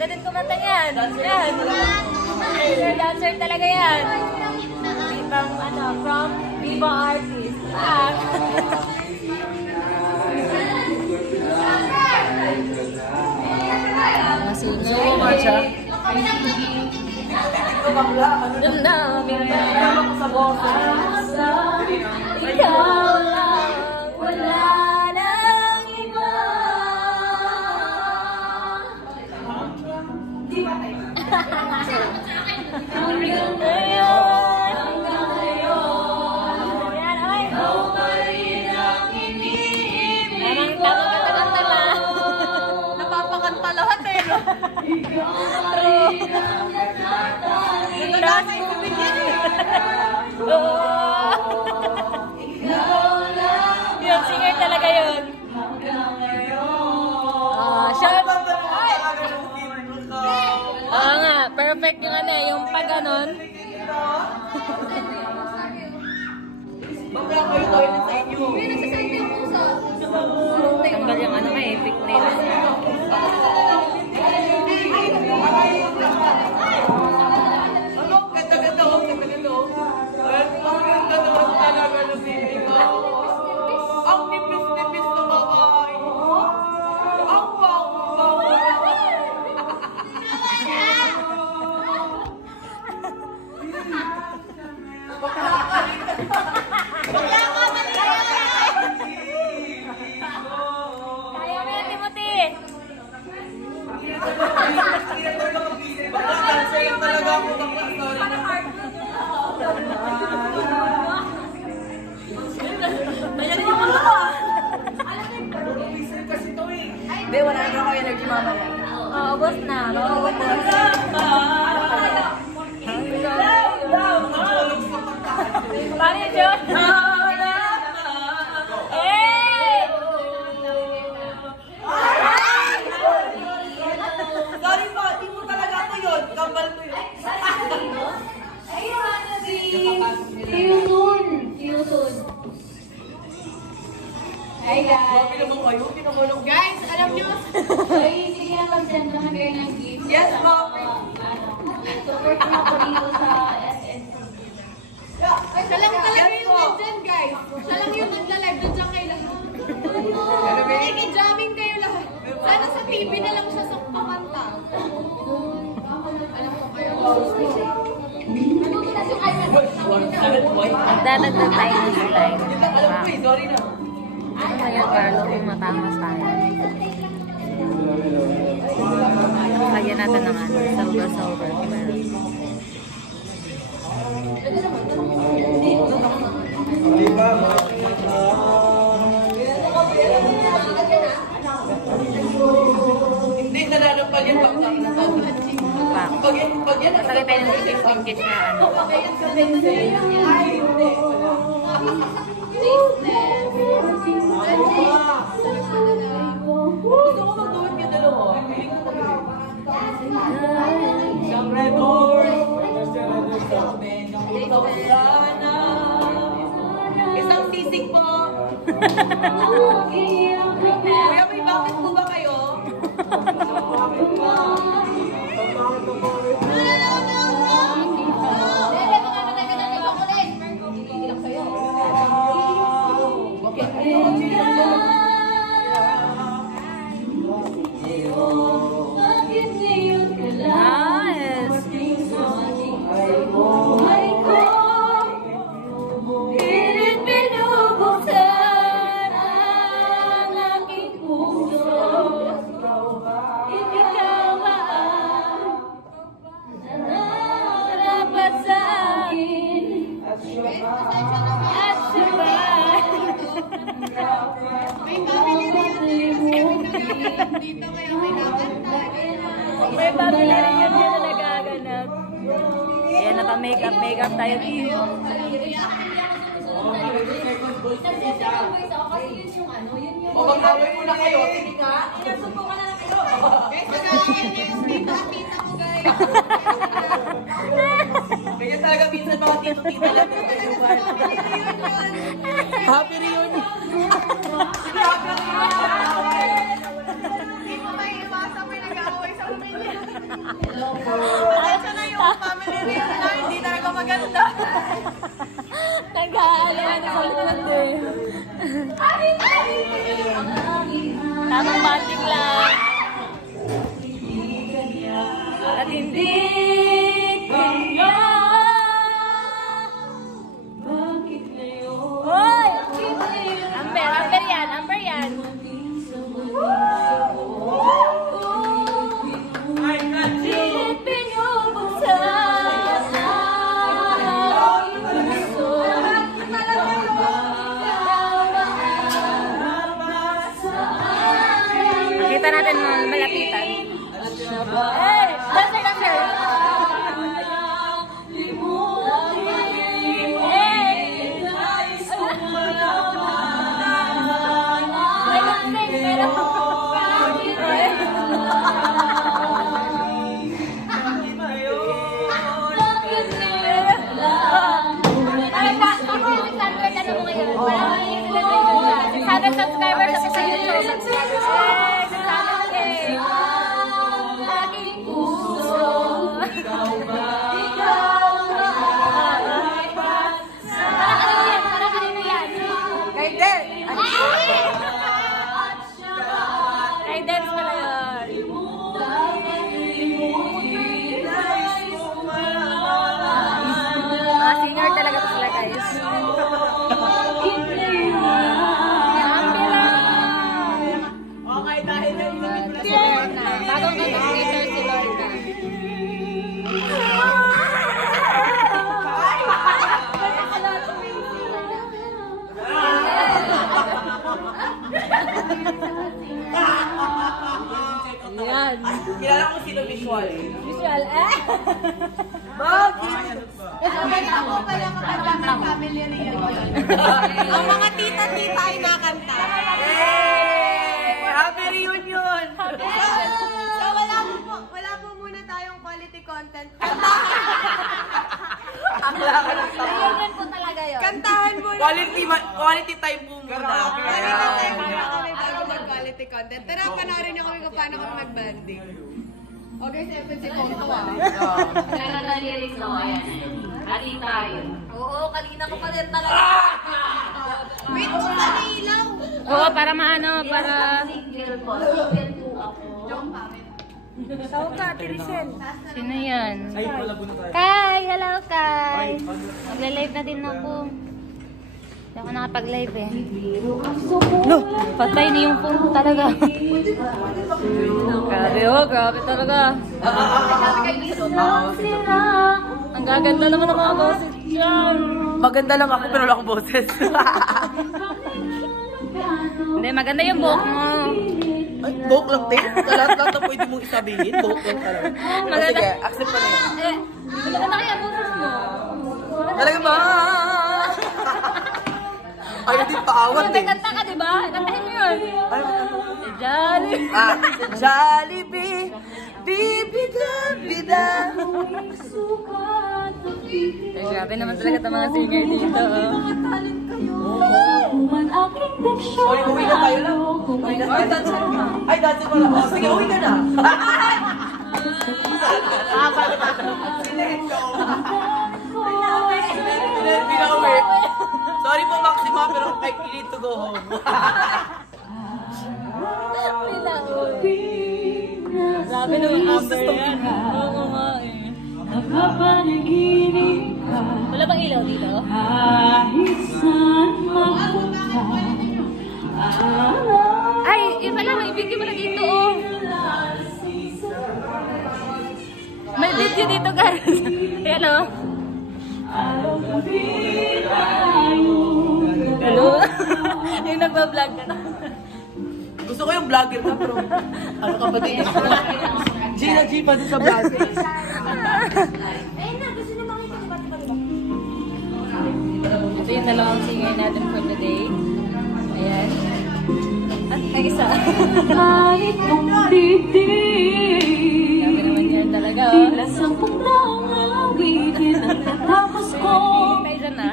Ganda din kumanta yan. Yan. Dancer talaga yan. From, from Viva Artist. Ah. Masunod. Damdamin sa asa. Ikaw lang, wala nang iba. Hanggang ngayon, ikaw pa rin ang iniibig ko. Napapakanta lahat eh. Ikaw pa rin ang nakatanging Nasa ibig yan eh. Yun, singer talaga yun. Short. Oo nga, perfect yung yung pag ganon. Bakla kayo toilet sa inyo. Tanggal yung epic nails. Ganda-ganda oh, ganda-ganda oh. Ang ganda naman talaga ng baby ko. Ang nipis-nipis na babae. Ang wow-wow. Kaya mo yan, Timothy. Bakla dancer lang talaga ako. Bakla, sorry. Mayan mo mo. Whistle kasi to eh. Be, wala na ako energy mamaya. Ubos na. Ubos na. Paano yun, John? Sorry po, di mo talaga ako yun. Kambal ko yun. See you soon. Hi guys. Pinabong kayo, pinabulong. Guys, alam nyo? Sige na mag-send naman kayo ng gift. Yes, ma'am. Support na ako dito sa SS. Siya lang talaga yung nandyan, guys. Siya lang yung nagla-live. Nandiyan kayo lahat. Nakikijamming kayo lahat. Sana sa TV na lang siya sa kumanta. Alam ko kayo. Magdadagdag tayo ng slime. Alam ko eh, sorry na. Ngayon, Carlo, kung matamas tayo. Lagyan natin ng silver. Hindi, nananampal yan. Pag yan, Lagyan tayo ng linkage na Ay, hindi. Gusto ko mag-gawin kayo dalawa. Siyempre, board. Sana. Isang sisig po. Kuya, may bakit po ba kayo? May family reunion dito kaya may nakanta. May family reunion na nagaganap. Ayan, naka-makeup tayo dito. O mag-away muna kayo. Sige nga. Subukan na lang kayo. Guys, nag-aayos dito ang tita ko, guys. Ganyan talaga minsan mga tito-tita lang. Happy reunion! Hindi mo maiiwasan may nag-aaway sa pamilya. Tamang bonding lang. At hindi kanya. Hoy! Amber yan. Kita natin malapitan. Hey! Dancer! Subscribers sa YouTube. Aking puso. Para kanino yan? Kay Del! Kay Dance pala yun. Mga singer talaga to sila, guys. Okay, dahil na Bagong content si Lorca. Yan. kilala ko sino visual. Visual, eh? Bakit? Ako pala kapag kami family reunion. Ang mga tita-tita ay nakanta. Yay! Happy reunion! So wala po muna tayong quality content. Akla ka ng tao. Reunion po talaga yun. Kantahan mo na. Quality time po muna. Quality time muna kami bago mag-quality content. Tara, panoorin niyo kami kung paano kami mag-banding. Okay, siyempre si Konto Kailan na lyrics na yan? Atin tayo. Oo, kanina ko pa din talaga. Wait, kung na ilaw. Oo, para maano, para... Tawag ka, Tiricel. Sino yan? Kai! Hello, Kai! Magla-live na din ako. Hindi ako nakapag-live eh. No! Patay na yung phone ko talaga. Grabe oh, grabe talaga. Ang gaganda naman ng mga boses dyan. Maganda lang ako pero wala akong boses. Hindi, maganda yung buhok mo. Ay, buhok lang din. Lahat lang na pwede mong isabihin. Buhok lang talaga. Sige, accept ko na yan. Eh, maganda kaya ang boses mo. Talaga ba? Ay, hindi paawat eh. Kanta ka, diba? Kantahin mo yun. Ay, Si Jollibee. sa Jollibee, bibida-bida. Ay, grabe naman talaga itong mga singer dito. Uy, uwi na tayo lang. Uwi na tayo. Ay, dati pala. Oh, sige, uwi ka na. Pinauwi. Sorry po, Maxima, pero I need to go home. Grabe naman Amber yan. Oo nga eh. Wala bang ilaw dito? Ay, yun pala, may video pala dito oh. May video dito guys. Ayan oh. Hello? Yung nagbablog ka na. Gusto ko yung vlogger ka, pero ano ka ba din? Gina G pa din sa vlogger. Ito yung dalawang singer natin for the day. Ayan. At ay isa. Grabe naman yan talaga oh. Tayo dyan na.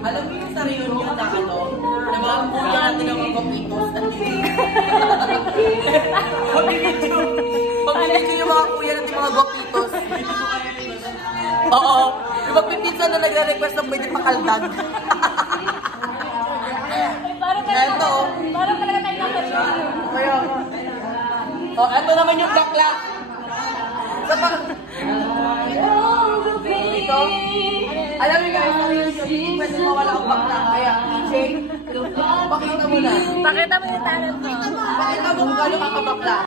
Alam mo yung sa reunion na ano? Na mga kuya natin ng mga kapitos. Pag-video yung mga kuya natin mga guapitos. Oo. Yung magpipinsan na nagre-request ng pwede pakaldag. Parang Ito. talaga tayo Kaya nga. Oh, eto naman yung bakla. Sa pa... Ito. Alam niyo guys, hindi pwede mawala ang bakla. Kaya, PJ, pakita mo na. Pakita mo yung talent mo. Pakita mo kung gano'n kakabakla.